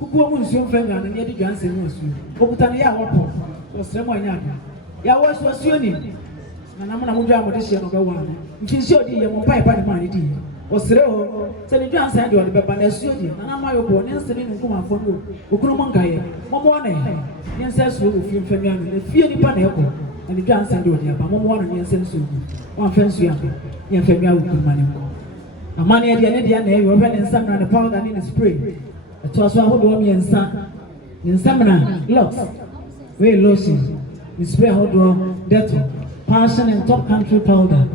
Who won't soon finger and yet the Johnson was you. Okutania was someone young. Yawas was your name. And I'm going to go with this year of one. If you show the young pipe at the money. Was zero, so the John Sandy or the Papa studio, and I'm my own incident in Kuma for Ukurumangai, Momone, Yances will film Fabian, the Fiat Paneco, and the John Sandy, but Momon and Yansensu, one fence young, Yan Fabian with money. A money at the end of the day, you were in summer and a powder in the spring. It was one who me and son. In summer, locks, very lotion, in spray hot detto, passion and top country powder.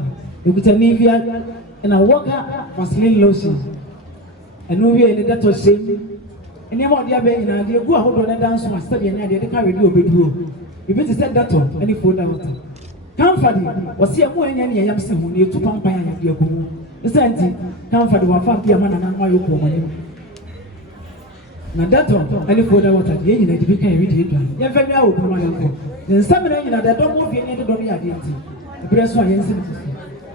You put a Nivea. And I walk up for slim lotion. And no way in that was same. And you want the other in idea, go out on a dance from a study and idea to carry you a bedroom. You better set that up, any food out. Comfort was here more than any young son who near to pump and your home. The same comfort was found be a man and my own. Now that one, any food out at the end, you became read it. You have out of my uncle. Then some of you know that don't move any of the identity. The press one incident.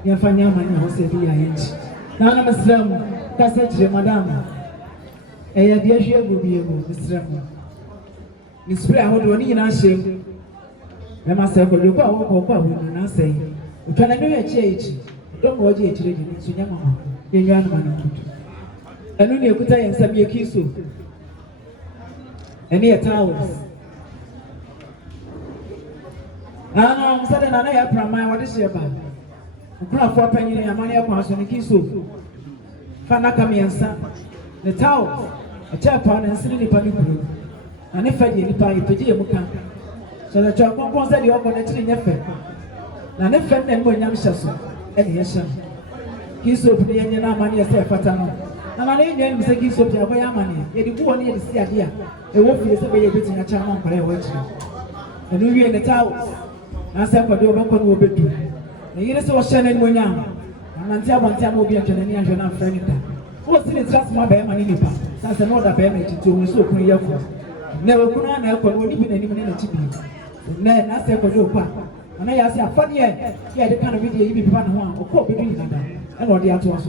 You find your money, Osei, I inch. Now I'm a slam, cassette, madame. A dear share will be able to slam. Miss Spray, I would in our shame. I must have a look at what we do not say. We can do a change. Don't watch it, lady, so young. In your money. And only a good time and Sabia Kisu. And near towels. I'm certain I have from my what is your bag. Grab for penny and money across on the Kisu. Fanaka the towels, a chairpan and silly panic. And if I did buy a pajama, so that your compose that you are going to effect. And if I then when I'm shasu, and yes, sir. Kisu for the engine money as a fatano. And I didn't even say Kisu to your money. Yet you won't need to see idea. A wolf is a way of beating a charm for a watch. And we in the towels. I said for the open bedroom. The years was Shannon when young, and until one time will be a Canadian and friend. What's in it just my bear money? That's another payment to so creative. Never could I help or even any minute. Then I said for your part, and I asked a funny yeah, the kind of video you be one or call between them and what the other was.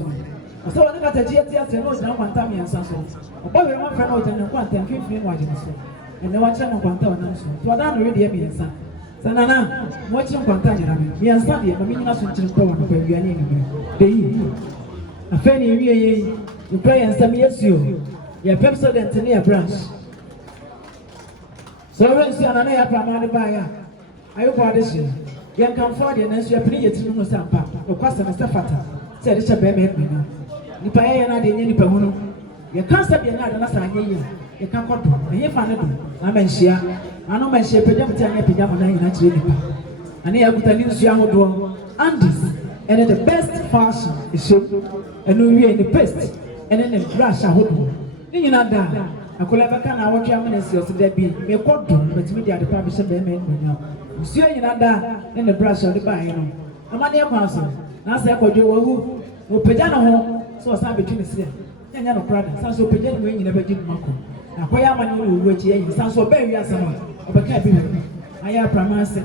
So I got a GTS and was now one time and Sanso. About one friend out and 1 10 15 watching so. And the one channel 1 1000. So I don't really have me son. Sanana, watching contagion. We are studying, but we are not to go on the enemy. A penny, you pray and some yes, you. Your Pepsodent near branch. So when you are an Pramana buyer, I hope this year. You can afford it and you are pretty to know some papa, or customer Stafata, said it's a baby. You pay another any Pamuno. You can't stop your night unless I hear you. You can't go to me if I know. I'm in share. I know my shape, pajama, and here with a new young door, Andes, and the best fashion is shape, and we are in the best, and then the brush I hope. You know that akola bɛka na awɔtwe amena si ɔso da bi mekɔdo metumi de adepa bɛhyɛ bɛrima nnunya nsuo nyina da ne ne brush ɔde baeɛ no amadeɛ kwan so na asɛ Kwadwo wawu na ɔpagya ne ho sɛ ɔsan bɛtwi ne sɛ nyanya no korada san so ɔpagya ne ho nyina bɛgye mu akɔ na akɔyɛ amane no wɔwu akyi ɛyi san so ɔbɛɛ wiase no ɔbɛka bi wɔ ayɛ aprama ase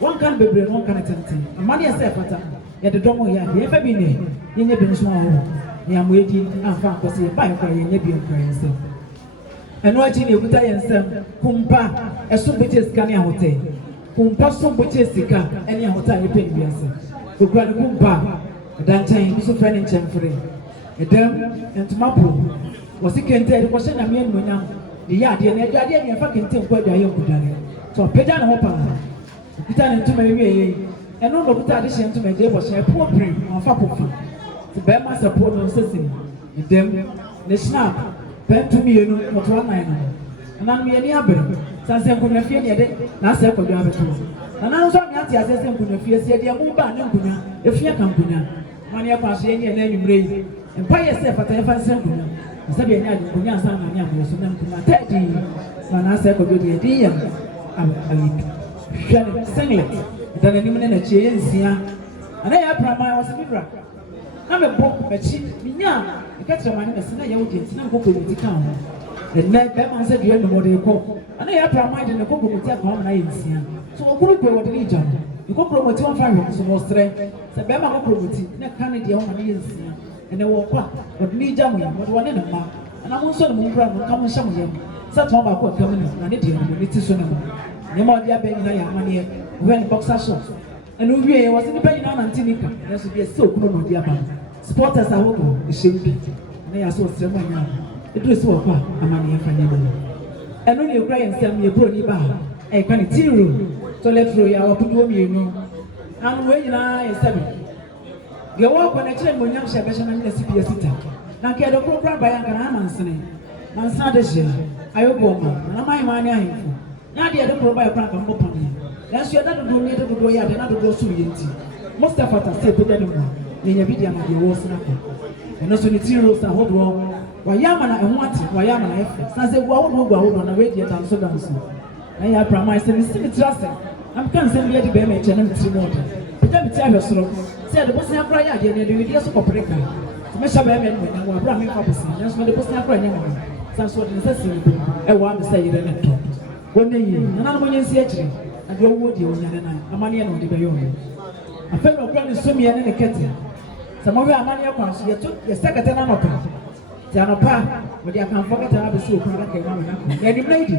wɔnka no bebree no wɔnka no tenten amadeɛ sɛ ɛfata yɛde dɔm yɛ adeɛ ɛfa bi ne yɛnyɛ bi nso ahɔ ne amoedi amfa nkɔ sɛ yɛba yɛkɔ yɛnyɛ bi nkɔ yɛn nsɛm ɛno akyi na ekuta yɛn nsɛm kumpa ɛso bɛkyɛ sika ne ahotɛ kumpa so bɛkyɛ sika ne ahotɛ a yɛpɛ ne wiase okura ne kumpa ɛdankyɛn bi so frɛ ne nkyɛnfere ɛdɛm ntoma po wɔsi kente ɛde kɔhyɛ nyame anuonyam de yɛ adeɛ na ɛde adeɛ ne yɛfa kente nkɔ aduayɛ nkudane so ɔpagya ne ho paa okuta ne ntoma awie yɛ ɛno na okuta ade hyɛ ntoma agye bɔhyɛ ɛpoɔ pere ɔmfa pofa te bɛrima sɛ poɔ no nsɛsi ɛdɛm ne snap bɛntu mmienu ɔtoa nan no nanom yɛni abere sanse nkonnwa fie ne yɛde na asɛ Kwadwo abɛto nanan nso ame ate asɛ sɛ nkonnwa fie si yɛde ɛmu ba ne nkonnwa efie ka nkonnwa ma ne ɛkɔ aso yɛni ɛna anwummerɛ yi mpa yɛ sɛ fata yɛfa nsɛ nkonnwa nsɛbi yɛni ade nkonnwa ansa na ne amɔ so na nkonnwa tɛɛdi ma na asɛ Kwadwo deɛ ɛdi yɛ hwɛ ne singlet ɛda n'anim ne n'akyi yɛ nsia ana yɛ aprama wɔsɛ bibra na mɛbɔ m'akyi minya ɛkɛkyerɛ ma ne bɛsɛ na yɛwo deɛ nti na mekɔ kɔmiti ka ho ɛnɛ bɛrima nsɛ deɛ no mɔde kɔ ana yɛ aprama de ne kɔ kɔmiti aka ho na yɛ nsia so ɔkuru kɔ wɔde ne gya no ɛkɔ kɔmiti wɔmfa hwɛ so na ɔserɛ sɛ bɛrima kɔ kɔmiti na ka ne deɛ ho na yɛ nsia ɛnɛ wɔ kɔ a wɔde ne gya mo yɛ wɔde wɔne ne mma ana mo nso ne mo nkura no nka mo nhyɛ mo yam sɛ tɔn baako ɔkam no na ne deɛ no ne ti so no mo nneɛma ɔde abɛn nyinaa yɛ amaneɛ wɔhɛ ne boxer shorts ɛna owie yɛ wɔse nipa nyinaa nante nika nanso deɛ sɛ okunu na ɔde aba sporters ahodoɔ ɛhyɛ bi na yɛ so ɔsrɛ mu anya ɛduru sɛ wɔ hɔ a amaneɛ fa nneɛma no ɛno ne ɛkura yɛ nsɛm yɛ buroni ba a ɛyɛka ne tea room toilet roll yɛ awɔkodoɔ mmienu ano wei nyinaa yɛ sɛbe deɛ wɔkɔ no akyerɛ mmonyam hyɛ bɛhyɛ no nyina sipia sita na nka yɛde korokora ba yɛ anka na amansene mansena de hyɛ ayɔboɔ ma na namayɛma ne ahemfo na adeɛ yɛde koro ba yɛ kora nka mbɔ paneɛ nanso yɛda dodoɔ ne yɛde dodoɔ yɛ ade na dodoɔ so yɛ nti Mustafa ta sɛ ɛpɛgya ne mu a yɛnya bi deɛ ama deɛ wɔ sena kɔ ɛno so ne tea rolls ahodoɔ wayɛ ama na ɛho ate wayɛ ama na ɛfɛ san sɛ gu ahodoɔ na wei deɛ danso na yɛ aprama sɛ mesi me tiri asɛ na meka nsɛm bi yɛde bɛrima ɛkyɛ na metiri mu ɔde pɛgya me ti ahwɛ soro sɛ yɛde bosea kora yɛ adeɛ ne yɛde wedeɛ so kɔpere ka sɛ mɛhyɛ bɛrima no manya wɔ aberɛ a memfa bosea nanso mede bosea kora nyɛ ma san so ɔde ne nsa si ne ɛwɔ ame sɛ yere ne ntɔ wɔnɛ yie nananom ɔnyɛ nsi akyire ade ɔwɔ deɛ ɔnya ne nan amanneɛ na ɔde bɛyɛ ɔno afei na ɔkura ne somiɛ ne ne kɛte sɛ mɔhwɛ amanneɛ kwan so yɛsɛ kɛtɛ no anɔpa nti anɔpa wɔde akamfo kɛtɛ no abɛsɛ okunu bɛka ɛma mena kɔ na animna yi di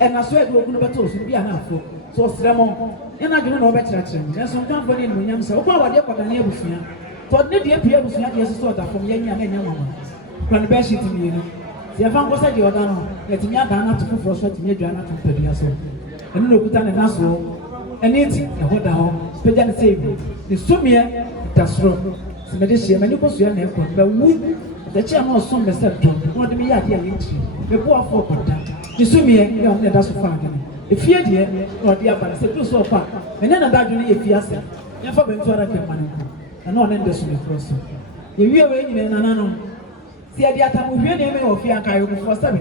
ɛna so ɛde okunu bɛtɔ so bi anaafo so ɔserɛ mɔ ɛna adwene na ɔbɛkyerɛkyerɛ mu nanso nkamfo ne animonyam sɛ wokɔ awadeɛ kɔdane abusua tɔ ɔde ne deɛ pie abusua deɛ soso ɔda fam yɛnyia na ɛnyɛ nwama kura ne bɛhyɛ ti mmienu sɛ yɛfa nkɔ sɛ deɛ ɔda no yɛtumi adan no ato foforɔ so atumi adwa no ato mpadua so ɛno na okuta ne nasoɔ ɛne nti ɛhɔ da hɔ pagya ne sɛ ebi ne somiɛ da soro sɛ mɛde hyia m'ani kɔ soa na ɛkɔ bɛwu dɛkyɛ a na ɔsom bɛ sɛ dɔm na ɔde me yɛ adeɛ a yɛnkyiri bɛboafoɔ kɔda ne somiɛ ne ɔne ɛda so faa dene efie deɛ na ɔde aba no sɛ duru so ɔkɔ a ɛnyɛ na dadwo no yɛ fie asɛ yɛmfa bɛntu ara kɛma no nkɔ ɛna ɔne ndɛ so ne korɔ so yɛwie wei nyina nananom sɛ yɛde atamohwie ne ɛmɛ wɔ fie anka ayɔkofoɔ sɛbe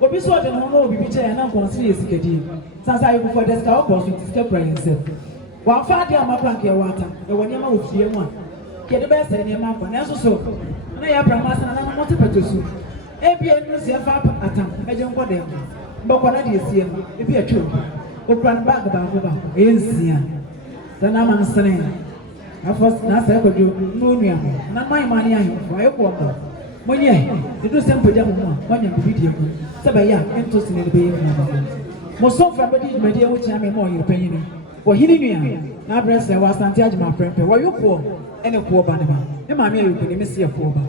obi so ɔde ne ho na obibi kyɛ yɛ na nkɔnse yɛ sikadie sansa ayɔkofoɔ de sika wɔkɔ so nti sika kura yɛn nsɛm wɔamfa adeɛ a makora nka yɛwɔ atam ɛwɔ nneɛma wɔ fie mu a yɛde bɛyɛ sɛ nneɛma akɔ nanso so na yɛ aprama asa na nam mote pɛtɛ so ebia no sɛ yɛfa atam ɛgye nkɔ dɛm mbɔkɔ na deɛ sie no ebi atwa okura no baage baako ɛyɛ nsia sɛ na ama nsene afɔ na asɛ Kwadwo na onua na mayɛma ne ahemfo ayɛkɔ ɔmɔ monyɛ ɛduru sɛ mpagya mo mu a moanya bibi deɛ mu sɛ bɛyɛ a ɛnto sene no bɛyɛ mu mosɔmfa bɛde dwumadeɛ wo kyea me ma ɔyere panyini wɔhene nua na abrɛ sɛ wɔ asante agyema prɛmpɛ wɔyokoɔ ɛne koɔ ba ne ba ne maame ayɔko ne mesi ɛkoɔ ba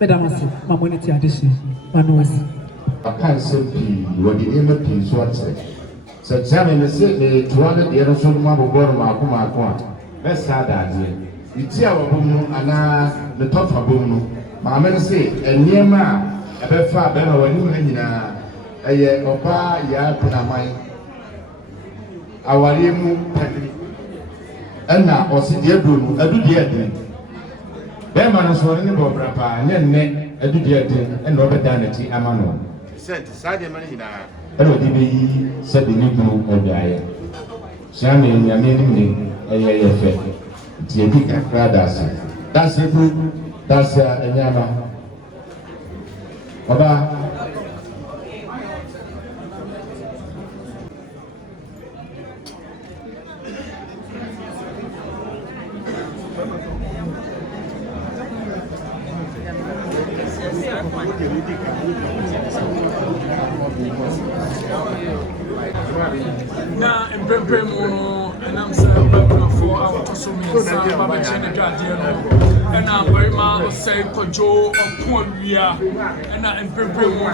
bɛdam ase ma mo ne te adehyeɛ ma no asi aka nsɛm pii wɔde nneɛma pii so akyerɛ sɛ kyea me sɛ metoa no deɛ no so no mu abobɔ no maako a bɛsa adaadeɛ ne ti a wɔbɔ mu anaa ne tɔfa bɔ mu no maame no sɛ nneɛma a ɛbɛfa bɛrima w'anim ha nyinaa ɛyɛ ɔbaa yɛ apenaman awareɛ mu pɛne ɛna ɔsi deɛ duro no adu deɛ den bɛrima no so ɔne ne bɔbra paa nyɛ nnɛ adu deɛ den ɛna ɔbɛda n'akyi ama no 100% saa de mane nyinaa ɛna ɔde bɛyi sɛ de ne kunu ɔdaeɛ hyia me nyame nim ne ɛyɛ yɛ fɛ nti ɛdi kakra dase bu dase a ɛnyɛ ama ɔbaa na mpempem no enam sɛ ɔbɛbrɛfo a wɔtɔ so mmiɛnsa babɛkyɛ ne dwadeɛ no ɛna Berima Osei Kwadwo ɔko awia ɛna mpempem no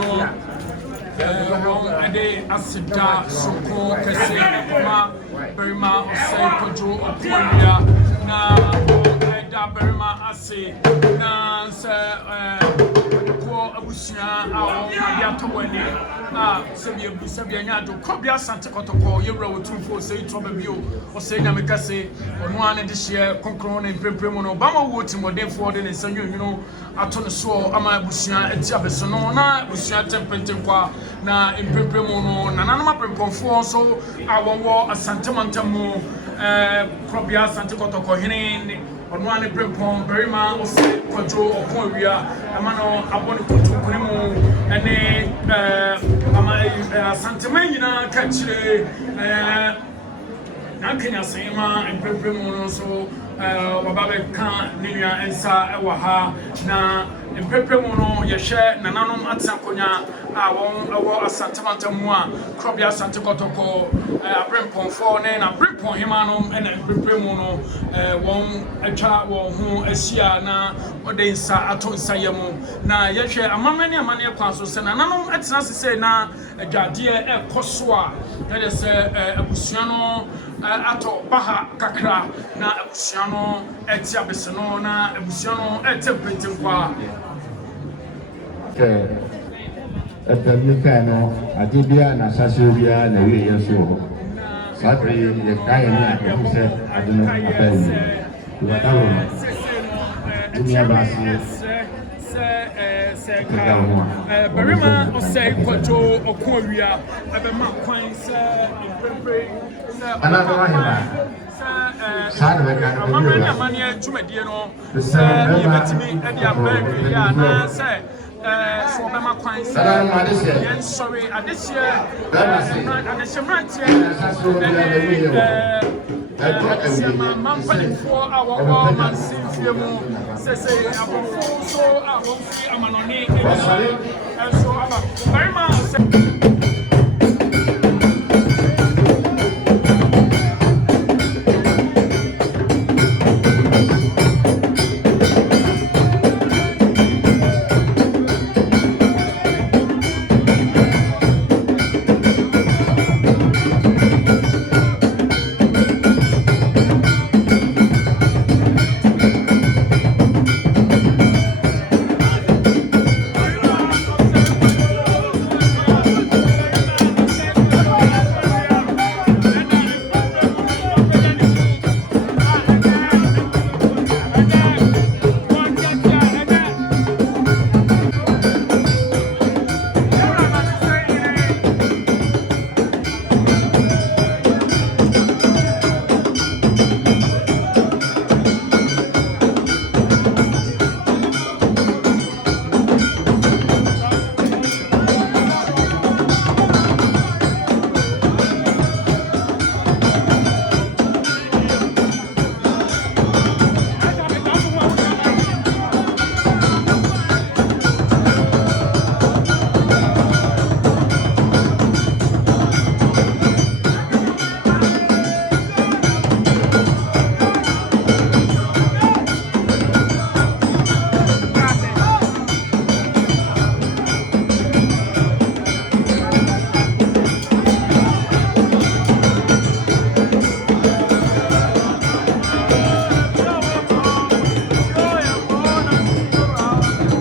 wɔn ɛde aseda soko kɛse ɛkɔma Berima Osei Kwadwo ɔko awia na ɛda Berima ase na sɛ abusua a wɔn ato wani a sɛbi anya do kɔbia sante kɔtɔkɔ yɛwura wɔtumfo Osei tɔba bio Osei nyame kase ɔno a ne de hyɛ konkron ne mprempren mu no bama wo timɔdenfoɔ de ne nsa nwunwunu ato ne soɔ ama abusua ati abɛso no na abusua tempentenkwa na mprempren mu no nananom aprempɔnfoɔ nso a wɔwɔ asantemantam mu kɔbia sante kɔtɔkɔ hene ɔno a ne brempɔn Berima Osei Kwadwo ɔko awia ama no abɔ ne kontonkone mu ɛne ama asantema nyinaa ka kyerɛ n'akanya sɛma mprempren mu no nso wɔba bɛka ne nua nsa ɛwɔ ha na mprempren mu no yɛhwɛ nananom atena akonnwa a wɔn ɛwɔ asantemantam mu a kurɔbea asante kɔtɔkɔ abrempɔnfoɔ ne na brempɔn hemanom ɛna mprempren mu no wɔn atwa wɔn ho ahyia na wɔde nsa ato nsayɛ mu na yɛhwɛ amanneɛ kwan so sɛ nananom atena sesɛ na adwadeɛ ɛkɔ so a yɛde sɛ abusua no atɔ baha kakra na abusua no ɛte abese no na abusua no ɛte mpentenkwa ɛpɛmi kaa no ade biara na asase biara na wie yɛ so hɔ saa bere yɛ kaa yɛ ne akɛfo sɛ ade no aba awie ìwádà wɔ no ɛni aba ase Berima Osei Kwadwo ɔko awia ɛbɛma kwan sɛ mprempren amanneɛ dwumadie no sɛ yɛbɛtumi ɛde aba awie a na sɛ so ɔbɛma kwan sɛ yɛnsɔre adehyeɛ mmeranteɛ ɛne mampanimfoɔ a wɔwɔ Mamesene mu sɛsɛ abɔfo nso a wɔmfiri amanɔne ɛnso aba Berima Osei